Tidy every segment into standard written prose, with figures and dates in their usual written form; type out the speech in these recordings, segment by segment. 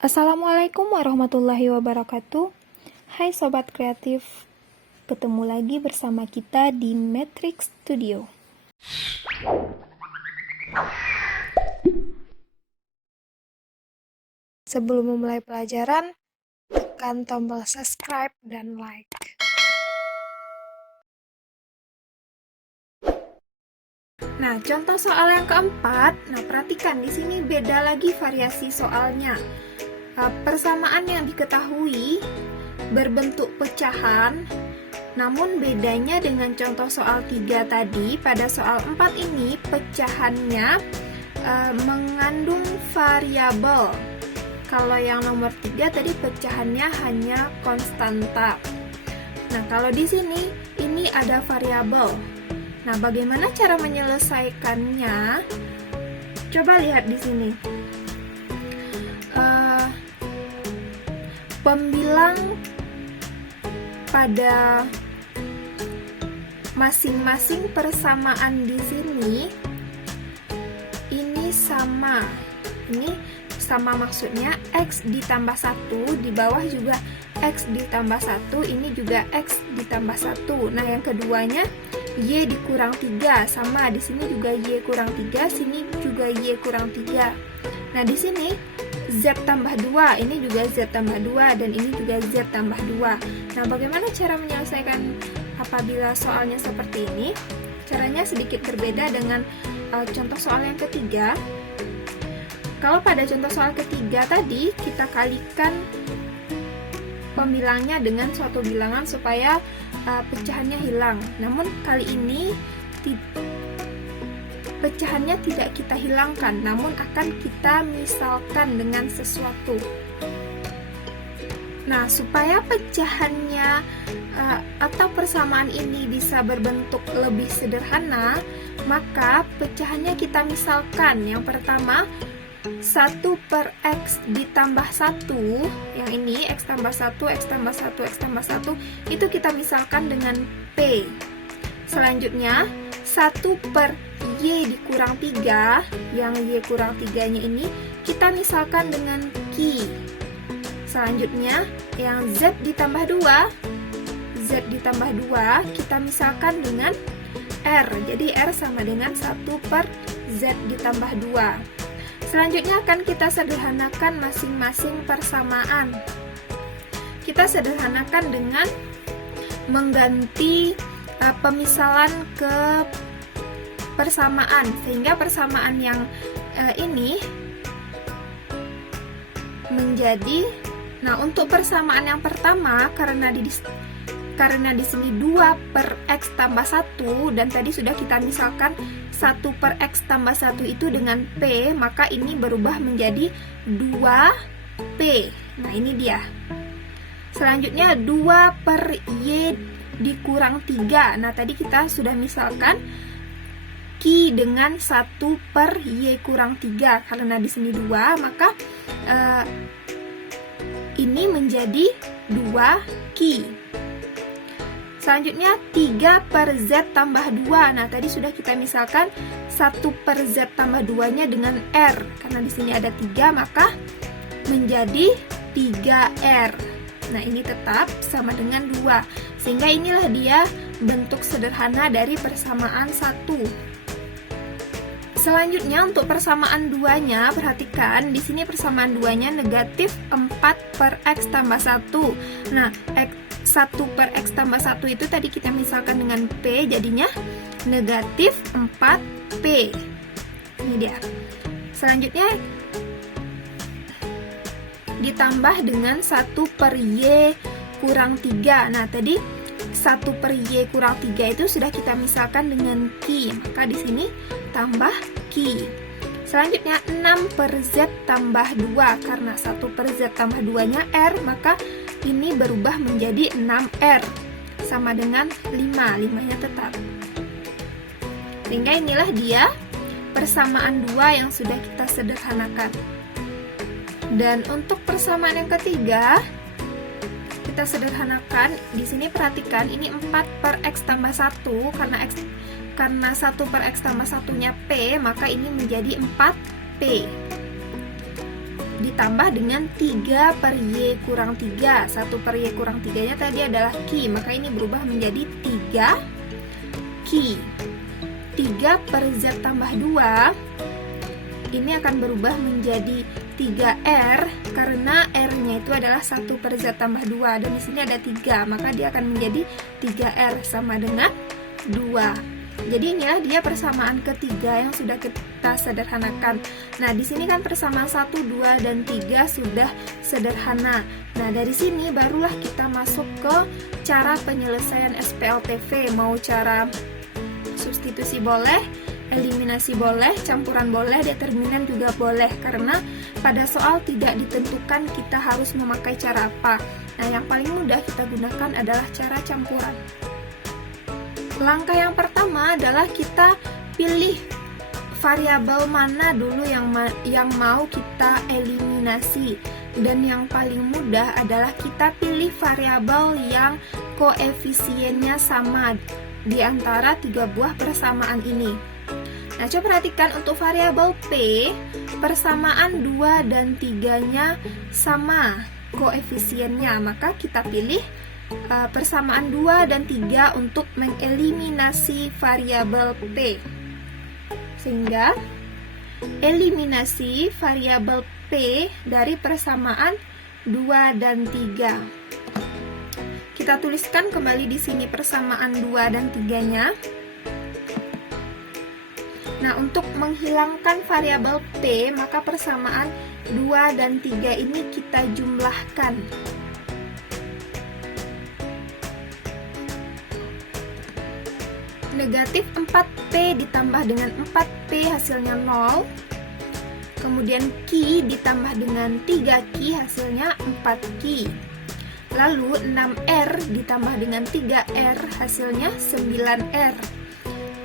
Assalamualaikum warahmatullahi wabarakatuh. Hai Sobat Kreatif, ketemu lagi bersama kita di Matrix Studio. Sebelum memulai pelajaran, tekan tombol subscribe dan like. Nah, contoh soal yang keempat. Nah, perhatikan di sini beda lagi variasi soalnya. Persamaan yang diketahui berbentuk pecahan, namun bedanya dengan contoh soal 3 tadi, pada soal 4 ini pecahannya mengandung variabel. Kalau yang nomor 3 tadi pecahannya hanya konstanta. Nah, kalau di sini ini ada variabel. Nah, bagaimana cara menyelesaikannya? Coba lihat di sini. Pembilang pada masing-masing persamaan di sini ini sama. Ini sama maksudnya X ditambah 1, di bawah juga X ditambah 1, ini juga X ditambah 1. Nah, yang keduanya Y dikurang 3, sama di sini juga Y kurang 3, sini juga Y kurang 3. Nah, di sini Z tambah 2, ini juga Z tambah 2, dan ini juga Z tambah 2. Nah, bagaimana cara menyelesaikan apabila soalnya seperti ini? Caranya sedikit berbeda dengan contoh soal yang ketiga. Kalau pada contoh soal ketiga tadi, kita kalikan pembilangnya dengan suatu bilangan supaya pecahannya hilang. Namun kali ini pecahannya tidak kita hilangkan, namun akan kita misalkan dengan sesuatu. Nah, supaya pecahannya atau persamaan ini bisa berbentuk lebih sederhana, maka pecahannya kita misalkan. Yang pertama, 1 per X ditambah 1, yang ini X tambah 1, X tambah 1, X tambah 1, itu kita misalkan dengan P. Selanjutnya, 1 per Y dikurang 3, yang Y kurang 3-nya ini kita misalkan dengan Q. Selanjutnya, yang Z ditambah 2, Z ditambah 2 kita misalkan dengan R. Jadi R sama dengan 1 per Z ditambah 2. Selanjutnya akan kita sederhanakan masing-masing persamaan. Kita sederhanakan dengan mengganti pemisalan ke persamaan, sehingga persamaan yang ini menjadi, nah untuk persamaan yang pertama, karena di sini 2 per X tambah 1, dan tadi sudah kita misalkan 1 per X tambah 1 itu dengan P, maka ini berubah menjadi 2P. Nah, ini dia. Selanjutnya 2 per Y dikurang 3. Nah, tadi kita sudah misalkan Q dengan 1 per Y kurang 3. Karena di sini 2, maka ini menjadi 2Q. Selanjutnya 3 per Z tambah 2. Nah, tadi sudah kita misalkan 1 per Z tambah 2-nya dengan R. Karena di sini ada 3, maka menjadi 3R. Nah, ini tetap sama dengan 2. Sehingga inilah dia bentuk sederhana dari persamaan 1. Selanjutnya untuk persamaan 2-nya, perhatikan di sini persamaan 2-nya negatif 4 per X tambah 1. Nah, 1 per X tambah 1 itu tadi kita misalkan dengan P, jadinya negatif 4P. Ini dia. Selanjutnya ditambah dengan 1 per Y kurang 3. Nah, tadi 1 per Y kurang 3 itu sudah kita misalkan dengan Q, maka di sini tambah Q. Selanjutnya 6 per Z tambah 2. Karena 1 per Z tambah 2-nya R, maka ini berubah menjadi 6R, sama dengan 5, 5-nya tetap. Sehingga inilah dia persamaan 2 yang sudah kita sederhanakan. Dan untuk persamaan yang ketiga, kita sederhanakan. Di sini perhatikan, ini 4 per X tambah 1, karena 1 per X tambah 1-nya P, maka ini menjadi 4P. ditambah dengan 3 per Y kurang 3. 1 per Y kurang 3-nya tadi adalah Q, maka ini berubah menjadi 3 Q. 3 per Z tambah 2, ini akan berubah menjadi 3R, karena R-nya itu adalah 1 per Z tambah 2, dan di sini ada 3, maka dia akan menjadi 3R sama dengan 2. Jadi inilah dia persamaan ketiga yang sudah kita sederhanakan. Nah, di sini kan persamaan 1, 2, dan 3 sudah sederhana. Nah, dari sini barulah kita masuk ke cara penyelesaian SPLTV. Mau cara substitusi boleh, eliminasi boleh, campuran boleh, determinan juga boleh. Karena pada soal tidak ditentukan kita harus memakai cara apa. Nah, yang paling mudah kita gunakan adalah cara campuran. Langkah yang pertama adalah kita pilih variabel mana dulu yang mau kita eliminasi. Dan yang paling mudah adalah kita pilih variabel yang koefisiennya sama di antara 3 buah persamaan ini. Nah, coba perhatikan untuk variabel P, persamaan 2 dan 3-nya sama koefisiennya, maka kita pilih persamaan 2 dan 3 untuk mengeliminasi variabel P. Sehingga eliminasi variabel P dari persamaan 2 dan 3. Kita tuliskan kembali di sini persamaan 2 dan 3-nya. Nah, untuk menghilangkan variabel P, maka persamaan 2 dan 3 ini kita jumlahkan. Negatif 4P ditambah dengan 4P hasilnya 0. Kemudian Q ditambah dengan 3Q hasilnya 4Q. Lalu 6R ditambah dengan 3R hasilnya 9R.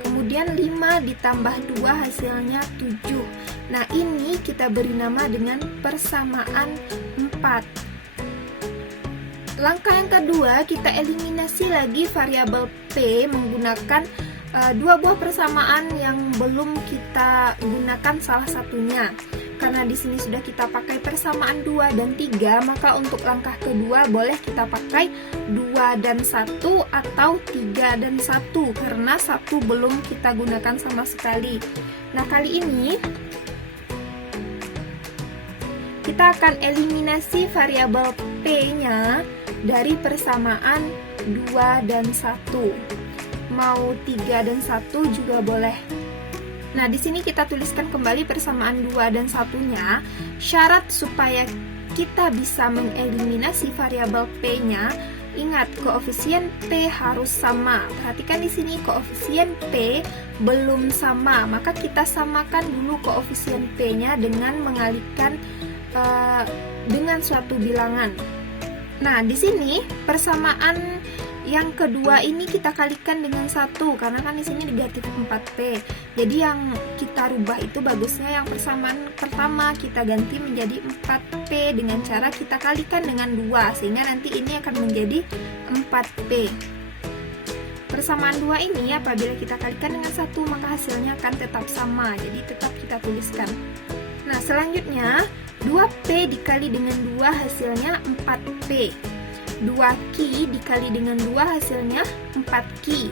Kemudian 5 ditambah 2 hasilnya 7. Nah, ini kita beri nama dengan persamaan 4. Langkah yang kedua, kita eliminasi lagi variabel P menggunakan 2 buah persamaan yang belum kita gunakan salah satunya. Karena di sini sudah kita pakai persamaan 2 dan 3, maka untuk langkah kedua boleh kita pakai 2 dan 1 atau 3 dan 1, karena 1 belum kita gunakan sama sekali. Nah, kali ini kita akan eliminasi variabel P-nya dari persamaan 2 dan 1. Mau 3 dan 1 juga boleh. Nah, di sini kita tuliskan kembali persamaan 2 dan 1-nya. Syarat supaya kita bisa mengeliminasi variabel P-nya, ingat koefisien P harus sama. Perhatikan di sini koefisien P belum sama, maka kita samakan dulu koefisien P-nya dengan mengalihkan dengan suatu bilangan. Nah, di sini persamaan yang kedua ini kita kalikan dengan 1, karena kan di sini negatif 4P. Jadi yang kita rubah itu bagusnya yang persamaan pertama kita ganti menjadi 4P dengan cara kita kalikan dengan 2, sehingga nanti ini akan menjadi 4P. Persamaan 2 ini apabila kita kalikan dengan 1, maka hasilnya akan tetap sama, jadi tetap kita tuliskan. Nah, selanjutnya 2P dikali dengan 2 hasilnya 4P. 2Q dikali dengan 2 hasilnya 4Q.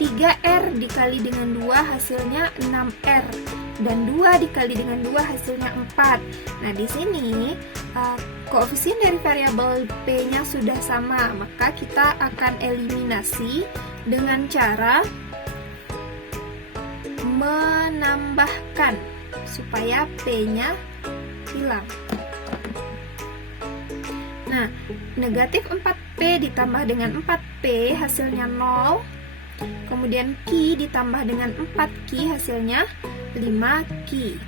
3R dikali dengan 2 hasilnya 6R. Dan 2 dikali dengan 2 hasilnya 4. Nah, di sini koefisien dari variabel P-nya sudah sama, maka kita akan eliminasi dengan cara menambahkan supaya P-nya hilang. Nah, negatif 4P ditambah dengan 4P hasilnya 0. Kemudian Q ditambah dengan 4Q hasilnya 5Q.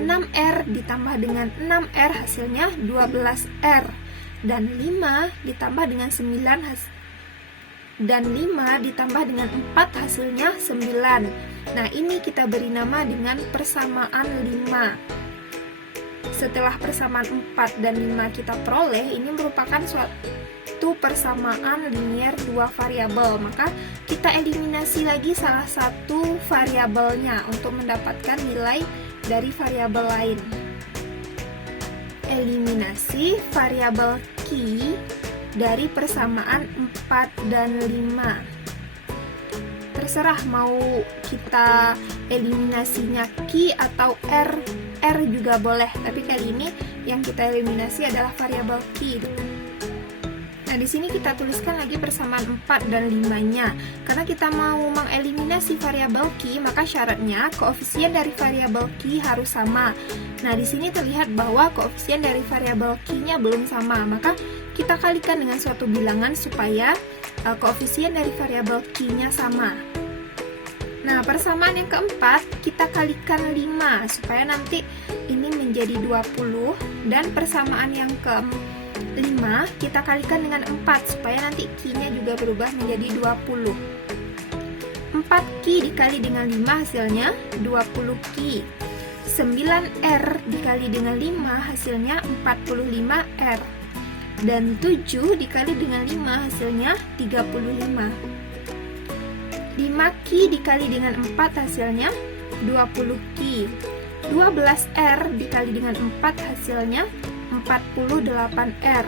6R ditambah dengan 6R hasilnya 12R. Dan 5 ditambah dengan 9 dan 5 ditambah dengan 4 hasilnya 9. Nah, ini kita beri nama dengan persamaan 5. Setelah persamaan 4 dan 5 kita peroleh, ini merupakan suatu persamaan linier 2 variabel. Maka kita eliminasi lagi salah satu variabelnya untuk mendapatkan nilai dari variabel lain. eliminasi variabel Q dari persamaan 4 dan 5. Terserah mau kita eliminasinya Q atau R juga boleh, tapi kali ini yang kita eliminasi adalah variabel Q. Nah, di sini kita tuliskan lagi persamaan 4 dan 5-nya. Karena kita mau mengeliminasi variabel Q, maka syaratnya koefisien dari variabel Q harus sama. Nah, di sini terlihat bahwa koefisien dari variabel Q-nya belum sama, maka kita kalikan dengan suatu bilangan supaya koefisien dari variabel Q-nya sama. Nah, persamaan yang keempat kita kalikan 5 supaya nanti ini menjadi 20, dan persamaan yang ke-5 kita kalikan dengan 4 supaya nanti Q-nya juga berubah menjadi 20. 4Q dikali dengan 5 hasilnya 20Q. 9R dikali dengan 5 hasilnya 45R. Dan 7 dikali dengan 5 hasilnya 35. 5Q dikali dengan 4 hasilnya 20Q. 12R dikali dengan 4 hasilnya 48R.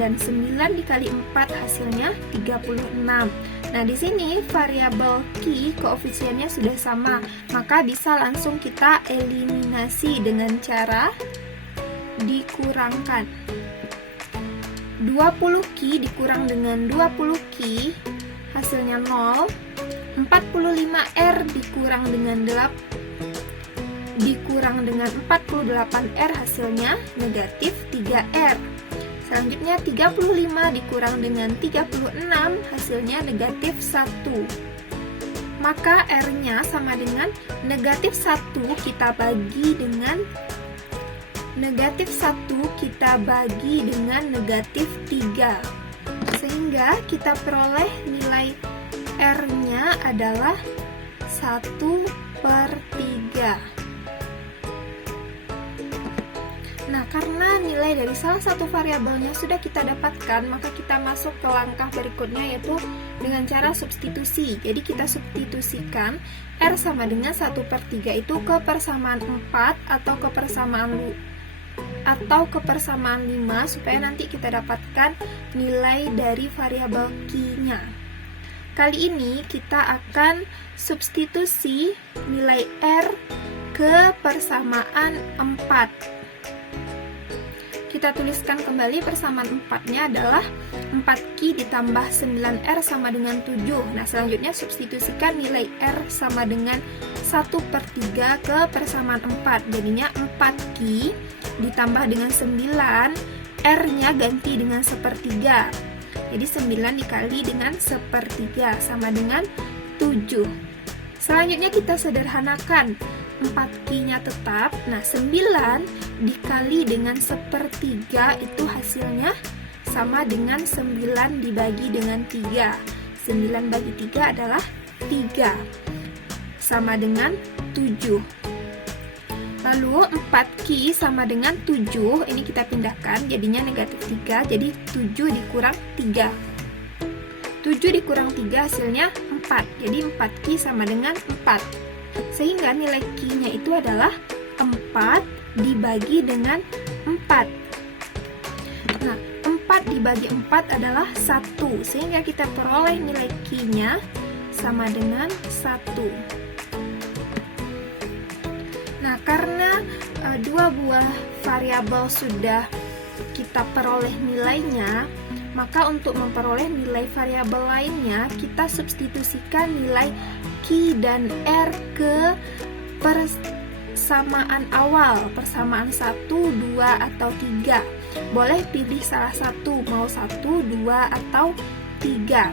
Dan 9 dikali 4 hasilnya 36. Nah, di sini variabel Q koefisiennya sudah sama, maka bisa langsung kita eliminasi dengan cara dikurangkan. 20Q dikurang dengan 20Q hasilnya 0. 45R dikurang dengan 48R hasilnya negatif 3R. Selanjutnya 35 dikurang dengan 36 hasilnya negatif 1. Maka R-nya sama dengan negatif 1 kita bagi dengan negatif 1 kita bagi dengan negatif 3. Sehingga kita peroleh nilai R-nya adalah 1/3. Nah, karena nilai dari salah satu variabelnya sudah kita dapatkan, maka kita masuk ke langkah berikutnya, yaitu dengan cara substitusi. Jadi kita substitusikan R sama dengan 1/3 itu ke persamaan 4 atau ke persamaan 5 supaya nanti kita dapatkan nilai dari variabel Q-nya. Kali ini kita akan substitusi nilai R ke persamaan 4. Kita tuliskan kembali persamaan 4-nya adalah 4Q ditambah 9R sama dengan 7. Nah, selanjutnya substitusikan nilai R sama dengan 1/3 ke persamaan 4. Jadinya 4Q ditambah dengan 9, R-nya ganti dengan 1/3. Jadi 9 dikali dengan 1/3 sama dengan 7. Selanjutnya kita sederhanakan. 4Q-nya tetap. Nah, 9 dikali dengan 1/3 itu hasilnya sama dengan 9 dibagi dengan 3. 9 bagi 3 adalah 3. Sama dengan 7. Lalu 4Q sama dengan 7, ini kita pindahkan, jadinya negatif 3, jadi 7 dikurang 3. 7 dikurang 3 hasilnya 4, jadi 4Q sama dengan 4. Sehingga nilai Q-nya itu adalah 4 dibagi dengan 4. Nah, 4 dibagi 4 adalah 1, sehingga kita peroleh nilai Q-nya sama dengan 1. Nah, karena dua buah variabel sudah kita peroleh nilainya, maka untuk memperoleh nilai variabel lainnya, kita substitusikan nilai Q dan R ke persamaan awal, persamaan 1, 2, atau 3. Boleh pilih salah satu, mau 1, 2, atau 3.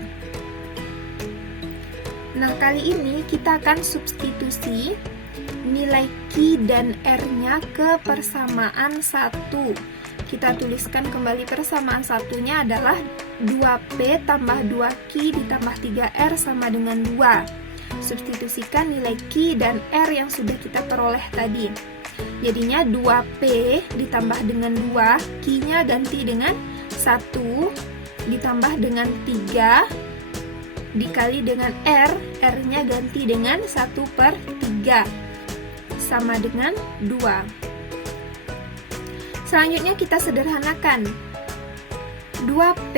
Nah, kali ini kita akan substitusi nilai Q dan R-nya ke persamaan 1. Kita tuliskan kembali persamaan satunya adalah 2P tambah 2Q ditambah 3R sama dengan 2. Substitusikan nilai Q dan R yang sudah kita peroleh tadi. Jadinya 2P ditambah dengan 2, Q-nya ganti dengan 1, ditambah dengan 3, dikali dengan R, R-nya ganti dengan 1/3. Sama dengan 2. Selanjutnya kita sederhanakan. 2P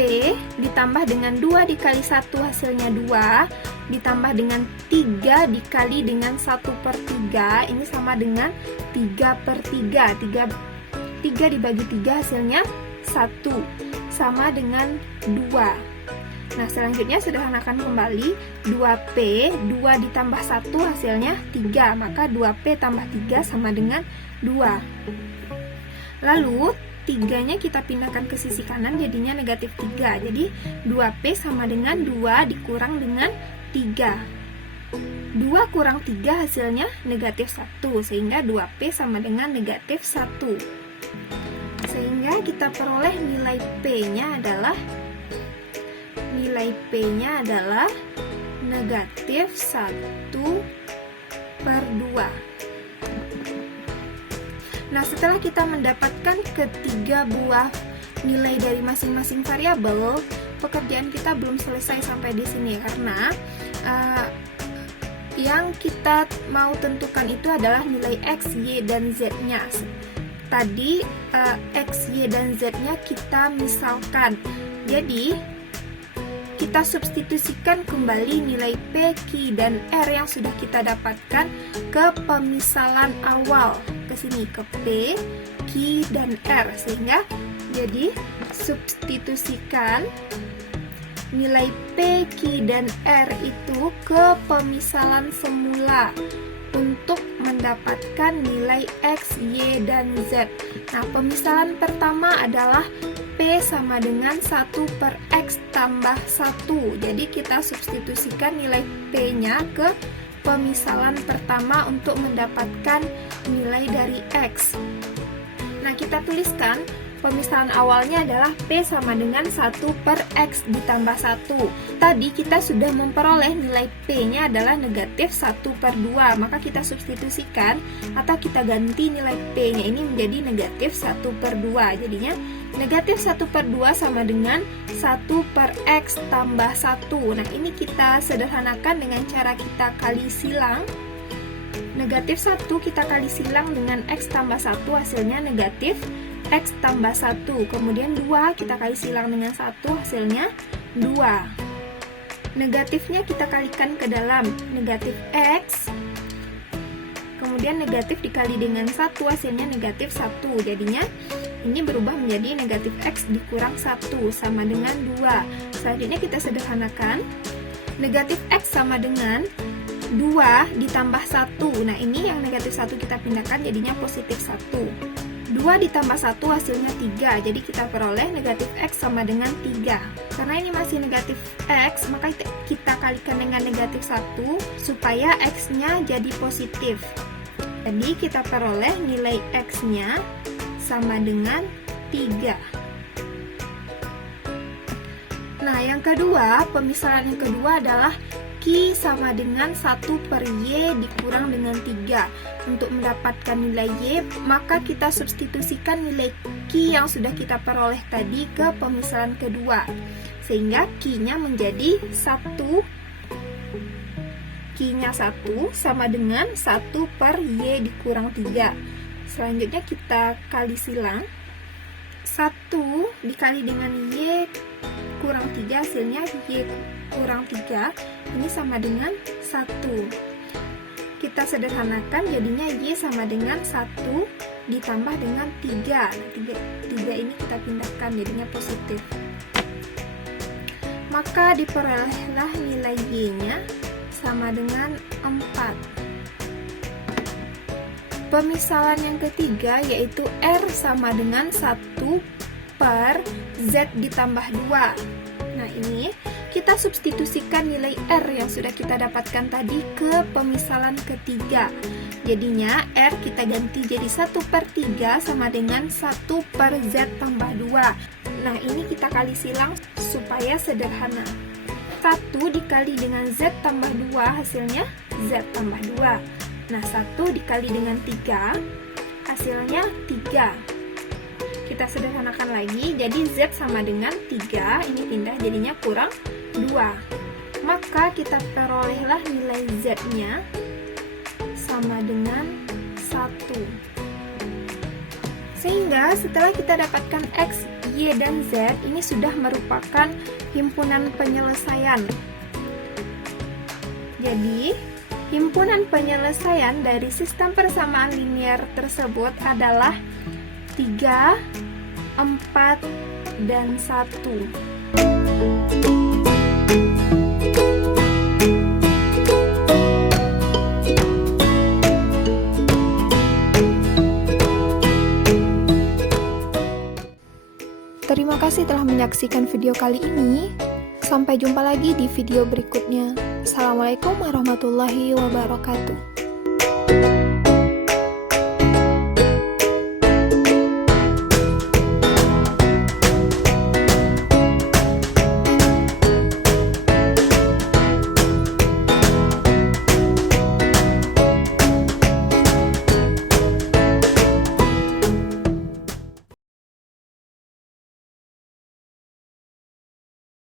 ditambah dengan 2 dikali 1 hasilnya 2, ditambah dengan 3 dikali dengan 1/3, ini sama dengan 3/3. 3 dibagi 3 hasilnya 1, sama dengan 2. Nah, selanjutnya sederhanakan kembali. 2P, 2 ditambah 1 hasilnya 3, maka 2P tambah 3 sama dengan 2. Lalu 3-nya kita pindahkan ke sisi kanan, jadinya negatif 3. Jadi 2P sama dengan 2 dikurang dengan 3. 2 kurang 3 hasilnya negatif 1, sehingga 2P sama dengan negatif 1. Sehingga kita peroleh nilai P-nya adalah negatif 1/2. Nah, setelah kita mendapatkan ketiga buah nilai dari masing-masing variabel, pekerjaan kita belum selesai sampai di sini, karena yang kita mau tentukan itu adalah nilai X, Y, dan Z-nya. Tadi X, Y, dan Z-nya kita misalkan. Jadi kita substitusikan kembali nilai P, Q, dan R yang sudah kita dapatkan ke pemisalan awal, ke sini, ke P, Q, dan R. Sehingga jadi substitusikan nilai P, Q, dan R itu ke pemisalan semula untuk mendapatkan nilai X, Y, dan Z. Nah, pemisalan pertama adalah P sama dengan 1/X tambah 1. Jadi kita substitusikan nilai P-nya ke pemisalan pertama untuk mendapatkan nilai dari X. Nah, kita tuliskan pemisalan awalnya adalah P sama dengan 1/X ditambah 1. Tadi kita sudah memperoleh nilai P-nya adalah negatif 1/2, maka kita substitusikan atau kita ganti nilai P-nya ini menjadi negatif 1/2. Jadinya negatif 1/2 sama dengan 1/X tambah 1. Nah, ini kita sederhanakan dengan cara kita kali silang. Negatif 1 kita kali silang dengan X tambah 1, hasilnya negatif X tambah 1. Kemudian 2 kita kali silang dengan 1, hasilnya 2. Negatifnya kita kalikan ke dalam, negatif X. Kemudian negatif dikali dengan 1, hasilnya negatif 1. Jadinya ini berubah menjadi negatif X dikurang 1 sama dengan 2. Selanjutnya kita sederhanakan. Negatif X sama dengan 2 ditambah 1. Nah, ini yang negatif 1 kita pindahkan, jadinya positif 1. 2 ditambah 1 hasilnya 3. Jadi kita peroleh negatif X sama dengan 3. Karena ini masih negatif X, maka kita kalikan dengan negatif 1 supaya X-nya jadi positif. Jadi kita peroleh nilai X-nya sama dengan 3. Nah, yang kedua, pemisalan yang kedua adalah Q sama dengan 1/Y dikurang dengan 3. Untuk mendapatkan nilai Y, maka kita substitusikan nilai Q yang sudah kita peroleh tadi ke pemisalan kedua. Sehingga Q-nya menjadi 1. Q-nya 1 sama dengan 1/Y dikurang 3. Selanjutnya kita kali silang. 1 dikali dengan Y kurang 3, hasilnya Y kurang 3. Ini sama dengan 1. Kita sederhanakan, jadinya Y sama dengan 1 ditambah dengan 3. Nah, 3 ini kita pindahkan, jadinya positif. Maka diperolehlah nilai Y-nya sama dengan 4. Pemisalan yang ketiga yaitu R sama dengan 1/Z ditambah 2. Nah, ini kita substitusikan nilai R yang sudah kita dapatkan tadi ke pemisalan ketiga. Jadinya R kita ganti jadi 1/3 sama dengan 1/Z tambah 2. Nah, ini kita kali silang supaya sederhana. 1 dikali dengan Z tambah 2, hasilnya Z tambah 2. Nah, 1 dikali dengan 3, hasilnya 3. Kita sederhanakan lagi, jadi Z sama dengan 3, ini pindah jadinya kurang 2. Maka kita perolehlah nilai Z-nya sama dengan 1. Sehingga setelah kita dapatkan X, Y, dan Z, ini sudah merupakan himpunan penyelesaian. Jadi, himpunan penyelesaian dari sistem persamaan linear tersebut adalah 3, 4, dan 1. Terima kasih telah menyaksikan video kali ini. Sampai jumpa lagi di video berikutnya. Assalamualaikum warahmatullahi wabarakatuh.